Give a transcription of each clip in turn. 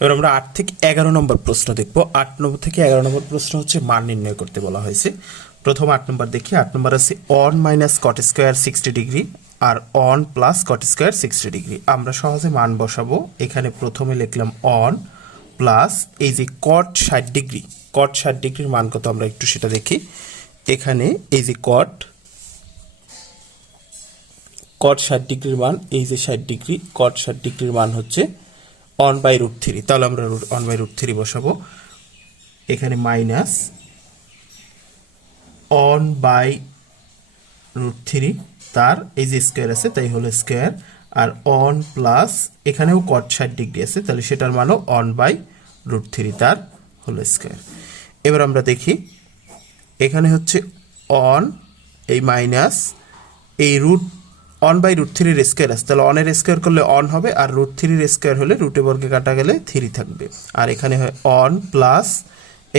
এবার আমরা আট থেকে এগারো নম্বর প্রশ্ন দেখব। আট নম্বর থেকে এগারো নম্বর প্রশ্ন হচ্ছে মান নির্ণয় করতে বলা হয়েছে। প্রথম আট নম্বর দেখি, আট নম্বর আছে one minus cot square sixty degree আর one plus cot square sixty degree আমরা সহজে মান বসাবো। এখানে প্রথমে লিখলাম অন প্লাস এই যে কট ষাট ডিগ্রি কট ষাট ডিগ্রির মান কত আমরা একটু সেটা দেখি। এখানে এই যে কট কট ষাট ডিগ্রির মান, এই যে ষাট ডিগ্রি কট ষাট ডিগ্রির মান হচ্ছে অন বাই রুট থ্রি তাহলে আমরা অন বাই রুট থ্রি বসাবো। এখানে minus one by root three তার এই যে স্কোয়ার আছে, তাই হলো স্কোয়ার আর অন প্লাস এখানেও কট ষাট ডিগ্রি আছে, তাহলে সেটার মানও অন বাই রুট থ্রি তার হলো স্কোয়ার এবার আমরা দেখি, এখানে হচ্ছে অন এই মাইনাস এই রুট অন বাই রুট থ্রির স্কোয়ার আছে। তাহলে অনের স্কোয়ার করলে অন হবে আর রুট থ্রির স্কোয়ার হলে রুটে বর্গে কাটা গেলে থ্রি থাকবে। আর এখানে হয় অন প্লাস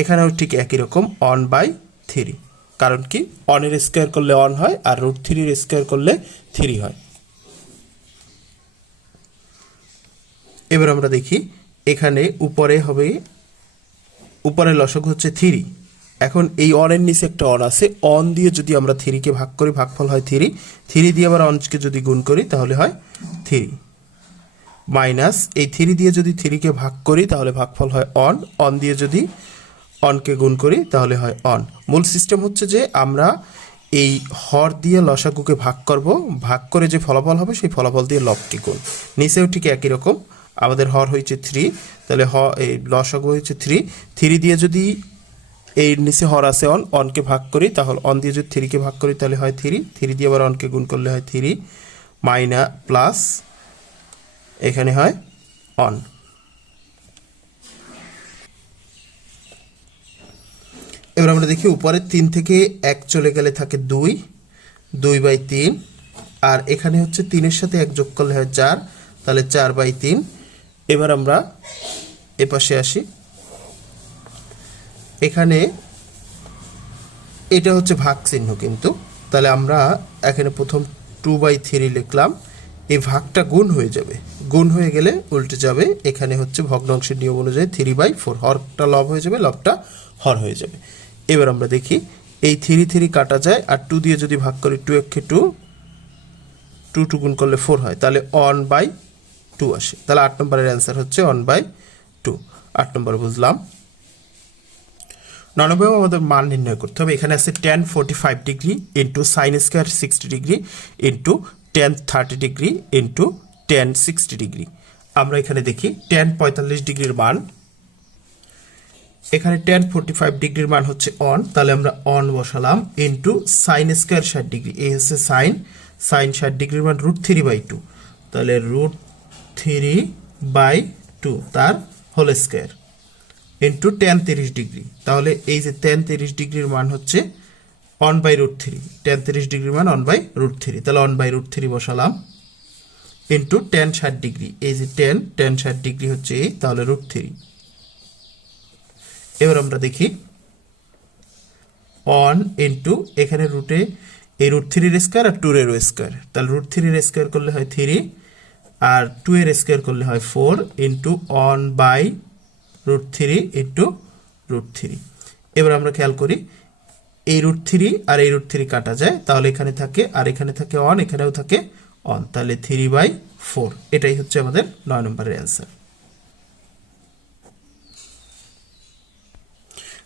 এখানেও ঠিক একই রকম অন বাই থ্রি কারণ কি? অনের স্কোয়ার করলে অন হয় আর রুট থ্রির স্কোয়ার করলে থ্রি হয়। এবার আমরা দেখি এখানে উপরে হবে উপরে লসক হচ্ছে থ্রি এখন এই অনের নিচে একটা অন আছে। অন দিয়ে যদি আমরা থ্রিকে ভাগ করি, ভাগফল হয় থ্রি থ্রি দিয়ে আবার অনকে যদি গুণ করি, তাহলে হয় থ্রি মাইনাস এই থ্রি দিয়ে যদি থ্রিকে ভাগ করি, তাহলে ভাগফল হয় অন অন দিয়ে যদি অনকে গুণ করি, তাহলে হয় অন মূল সিস্টেম হচ্ছে যে আমরা এই হর দিয়ে লসাগুকে ভাগ করব। ভাগ করে যে ফলাফল হবে, সেই ফলাফল দিয়ে লবকে গুণ। নিচেও ঠিক একই রকম। আমাদের হর হয়েছে থ্রি তাহলে হ এই লসাগু হয়েছে থ্রি থ্রি দিয়ে যদি এই নিচে হর আছে অন, অনকে ভাগ করি, তাহলে অন দিয়ে যদি থ্রিকে ভাগ করি, তাহলে হয় থ্রি। থ্রি দিয়ে আবার অনকে গুণ করলে হয় থ্রি মাইনা প্লাস, এখানে হয় অন। এবার আমরা দেখি উপরে তিন থেকে এক চলে গেলে থাকে দুই দুই বাই তিন, আর এখানে হচ্ছে তিনের সাথে এক যোগ করলে হয় চার, তাহলে চার বাই তিন। এবার আমরা এ পাশে আসি। এখানে এটা হচ্ছে ভাগ চিহ্ন কিন্তু। তাহলে আমরা এখানে প্রথম টু বাই থ্রি লিখলাম। এই ভাগটা গুণ হয়ে যাবে। গুণ হয়ে গেলে উল্টে যাবে। এখানে হচ্ছে ভগ্নাংশের নিয়ম অনুযায়ী থ্রি বাই ফোর হরটা লব হয়ে যাবে, লবটা হর হয়ে যাবে। এবার আমরা দেখি, এই থ্রি থ্রি কাটা যায় আর টু দিয়ে যদি ভাগ করি টু একে টু টু টু গুণ করলে ফোর হয়। তাহলে অন বাই টু আসে। তাহলে আট নম্বরের অ্যান্সার হচ্ছে অন বাই টু আট নম্বর বুঝলাম। ননব্বই আমাদের মান নির্ণয় করতে হবে। এখানে আছে tan forty five degree into sine square sixty degree into tan thirty degree into tan sixty degree আমরা এখানে দেখি টেন পঁয়তাল্লিশ ডিগ্রির মান। এখানে টেন ফোর্টি ফাইভ ডিগ্রির মান হচ্ছে অন তাহলে আমরা অন বসালাম ইন্টু সাইন স্কোয়ার ষাট ডিগ্রি এই হচ্ছে সাইন সাইন ষাট ডিগ্রির মান রুট থ্রি বাই টু তাহলে রুট থ্রি বাই টু তার হোল স্কোয়ার ইন্টু টেন তিরিশ ডিগ্রি তাহলে এই যে টেন তিরিশ ডিগ্রির মান হচ্ছে one by root three tan তিরিশ ডিগ্রির মান অন বাই রুট থ্রি তাহলে অন বাই রুট থ্রি বসালাম। ইন্টু টেন ষাট ডিগ্রি এই যে টেন টেন ষাট ডিগ্রি হচ্ছে এই, তাহলে রুট থ্রি এবার আমরা দেখি। অন ইন্টু এখানে রুটে এই রুট থ্রির স্কোয়ার আর টু এর স্কোয়ার তাহলে রুট থ্রির স্কোয়ার করলে হয় থ্রি আর টু এর স্কোয়ার করলে হয় four into one by root three into root three এবার আমরা খেয়াল করি, এই রুট থ্রি আর এই রুট থ্রি কাটা যায়, তাহলে এখানে থাকে আর এখানে থাকে অন এখানেও থাকে অন তাহলে থ্রি বাই ফোর এটাই হচ্ছে আমাদের নয় নম্বরের অ্যান্সার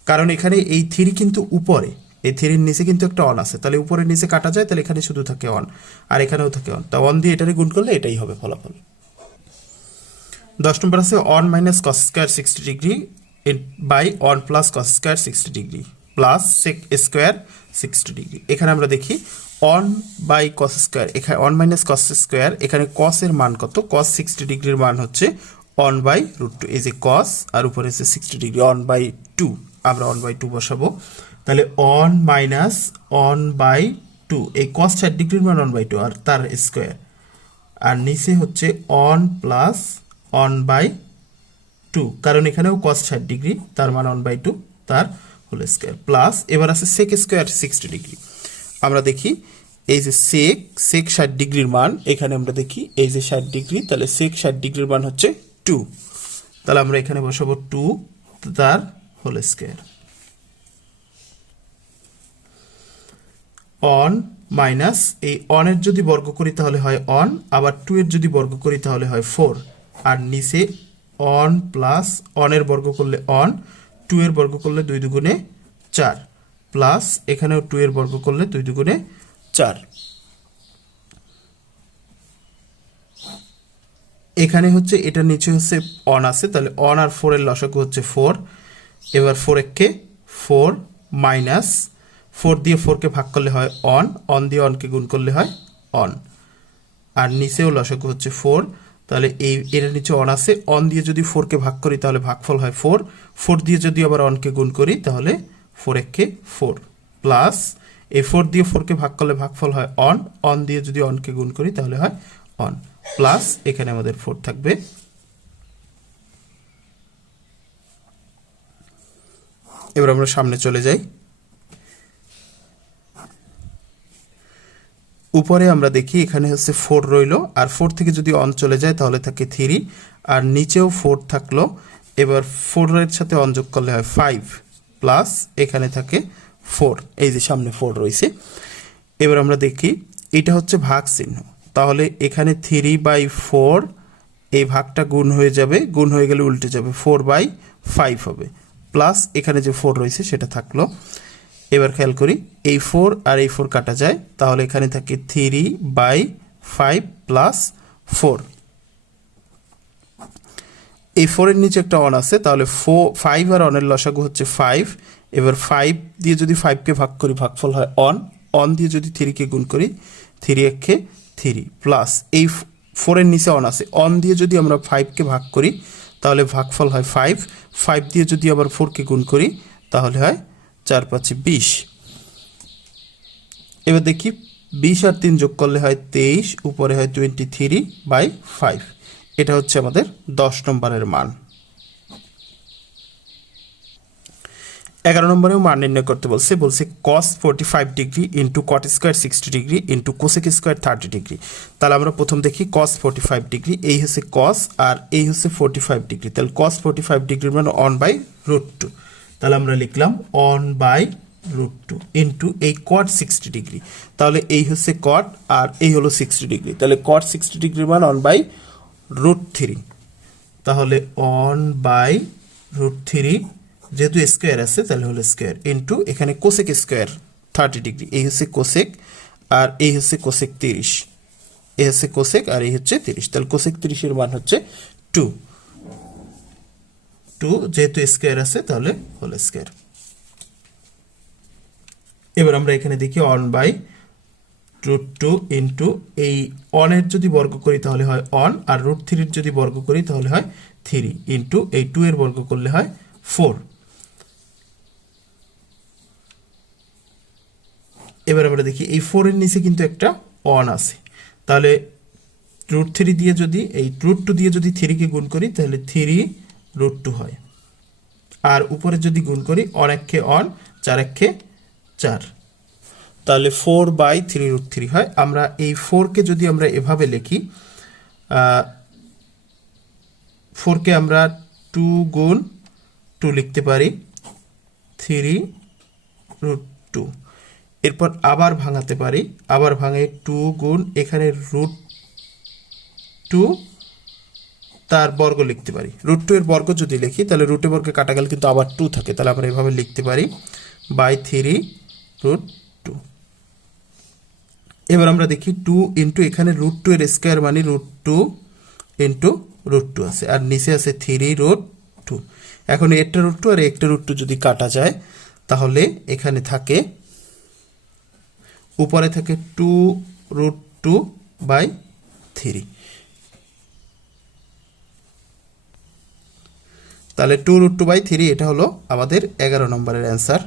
কারণ এখানে এই থ্রি কিন্তু উপরে, এই থ্রির নিচে কিন্তু একটা অন আছে, তাহলে উপরের নিচে কাটা যায়, তাহলে এখানে শুধু থাকে অন আর এখানেও থাকে অন তা অন দিয়ে এটারে গুণ করলে এটাই হবে ফলাফল। দশ নম্বর আছে one minus cos square sixty degree by one plus cos square sixty degree plus sec square sixty degree এখানে আমরা দেখি অন বাই কস স্কোয়ার এখানে অন মাইনাস কস স্কোয়ার এখানে কসের মান কত? কস সিক্সটি ডিগ্রির মান হচ্ছে অন বাই রুট টু এই যে কস আর উপরে হচ্ছে sixty degree one by two আমরা অন বাই টু বসাবো। তাহলে one minus one by two এই কস ষাট ডিগ্রির মান অন বাই টু আর তার স্কোয়ার আর নিচে হচ্ছে one plus one by two কারণ এখানেও কস ষাট ডিগ্রি, তার মান অন বাই টু তার হোল স্কোয়ার প্লাস এবার আছে সেক স্কোয়ার সিক্সটি ডিগ্রি আমরা দেখি এই যে সেক সেক ষাট ডিগ্রির মান, এখানে আমরা দেখি এই যে ষাট ডিগ্রি, তাহলে সেক ষাট ডিগ্রির মান হচ্ছে টু তাহলে আমরা এখানে বসাবো টু তার হোল স্কোয়ার অন মাইনাস এই অনের যদি বর্গ করি তাহলে হয় অন আবার টু এর যদি বর্গ করি তাহলে হয় ফোর আর নিচে অন প্লাস অনের বর্গ করলে অন টু এর বর্গ করলে দুই দুগুণে চার প্লাস এখানেও টু এর বর্গ করলে দুই দুগুণে চার। এখানে হচ্ছে, এটা নিচে হচ্ছে অন আছে, তাহলে অন আর ফোর এর লসাগু হচ্ছে ফোর এবার ফোর একে ফোর মাইনাস ফোর দিয়ে ফোরকে ভাগ করলে হয় অন অন দিয়ে অনকে গুণ করলে হয় অন আর নিচেও লসাগু হচ্ছে ফোর তাহলে এই, এর নিচে অন আছে। অন দিয়ে যদি ফোরকে ভাগ করি, তাহলে ভাগফল হয় ফোর ফোর দিয়ে যদি আবার অনকে গুণ করি, তাহলে ফোর একে ফোর প্লাস এই ফোর দিয়ে ফোরকে ভাগ করলে ভাগফল হয় অন অন দিয়ে যদি অনকে গুণ করি, তাহলে হয় অন প্লাস এখানে আমাদের ফোর থাকবে। এবার আমরা সামনে চলে যাই। উপরে আমরা দেখি এখানে হচ্ছে ফোর রইল, আর ফোর থেকে যদি অন চলে যায় তাহলে থাকে থ্রি আর নিচেও ফোর থাকল। এবার ফোরের সাথে অন যোগ করলে হয় ফাইভ প্লাস এখানে থাকে ফোর এই যে সামনে ফোর রয়েছে। এবার আমরা দেখি এটা হচ্ছে ভাগ চিহ্ন তাহলে এখানে থ্রি বাই ফোর এই ভাগটা গুণ হয়ে যাবে, গুণ হয়ে গেলে উল্টে যাবে ফোর বাই ফাইভ হবে। প্লাস এখানে যে ফোর রয়েছে সেটা থাকল। এবার খেয়াল করি, এই ফোর আর এই ফোর কাটা যায়, তাহলে এখানে থাকে three by five plus four এই ফোরের নিচে একটা অন আছে, তাহলে ফো ফাইভ আর অনের লসাগু হচ্ছে ফাইভ এবার ফাইভ দিয়ে যদি ফাইভকে ভাগ করি, ভাগফল হয় অন অন দিয়ে যদি থ্রিকে গুণ করি থ্রি একে থ্রি প্লাস এই ফোরের নিচে অন আছে অন দিয়ে যদি আমরা ফাইভকে ভাগ করি, তাহলে ভাগফল হয় ফাইভ ফাইভ দিয়ে যদি আবার ফোরকে গুণ করি, তাহলে হয় চার পাঁচে বিশ। এবার দেখি, বিশ আর তিন যোগ করলে হয় তেইশ, উপরে হয় টোয়েন্টি থ্রি বাই ফাইভ এটা হচ্ছে আমাদের দশ নম্বরের মান। এগারো নম্বরেও মান নির্ণয় করতে বলছে বলছে cos forty five degree into cot square sixty degree into cosec square thirty degree তাহলে আমরা প্রথম দেখি কস ফোর্টি ফাইভ ডিগ্রি এই হচ্ছে কস আর এই হচ্ছে ফোর্টি ফাইভ ডিগ্রি তাহলে কস ফোর্টি ফাইভ ডিগ্রির মানে অন বাই রুট টু তাহলে আমরা লিখলাম one by root two into এই কট সিক্সটি ডিগ্রি তাহলে এই হচ্ছে কট আর এই হলো সিক্সটি ডিগ্রি তাহলে কট সিক্সটি ডিগ্রির মান অন বাই রুট থ্রি তাহলে অন বাই রুট থ্রি যেহেতু স্কোয়ার আছে, তাহলে হলো স্কোয়ার ইন্টু এখানে কোসেক স্কোয়ার থার্টি ডিগ্রি এই হচ্ছে কোসেক আর এই হচ্ছে কোসেক তিরিশ। এই হচ্ছে কোসেক আর এই হচ্ছে তিরিশ। তাহলে কোসেক তিরিশের মান হচ্ছে টু টু যেহেতু স্কোয়ার আছে, তাহলে হোল স্কোয়ার। এবার আমরা এখানে দেখি one by root two into এই অনের যদি বর্গ করি তাহলে হয় অন আর রুট থ্রির যদি বর্গ করি তাহলে হয় থ্রি ইন্টু এই টু এর বর্গ করলে হয় ফোর এবার আমরা দেখি এই ফোরের নিচে কিন্তু একটা অন আছে। তাহলে রুট থ্রি দিয়ে যদি, এই রুট টু দিয়ে যদি থ্রিকে গুণ করি, তাহলে থ্রি রুট টু হয়। আর উপরে যদি গুণ করি অন একে অন চার একে চার। তাহলে four by three root three হয়। আমরা এই ফোরকে যদি আমরা এভাবে লিখি ফোরকে আমরা টু গুণ টু লিখতে পারি থ্রি রুট টু এরপর আবার ভাঙাতে পারি, আবার ভাঙে টু গুণ, এখানে রুট টু তার বর্গ লিখতে পারি। রুট টু এর বর্গ যদি লিখি, তাহলে রুটে বর্গে কাটা গেলে কিন্তু আবার টু থাকে। তাহলে আমরা এভাবে লিখতে পারি বাই থ্রি রুট টু এবার আমরা দেখি টু ইন্টু এখানে রুট টু এর স্কোয়ার মানে root two into root two আছে। আর নিচে আছে থ্রি রুট টু এখন একটা রুট টু আর একটা রুট টু যদি কাটা যায়, তাহলে এখানে থাকে, উপরে থাকে two root two by three তাহলে two root two by three এটা হলো আমাদের এগারো নম্বরের অ্যান্সার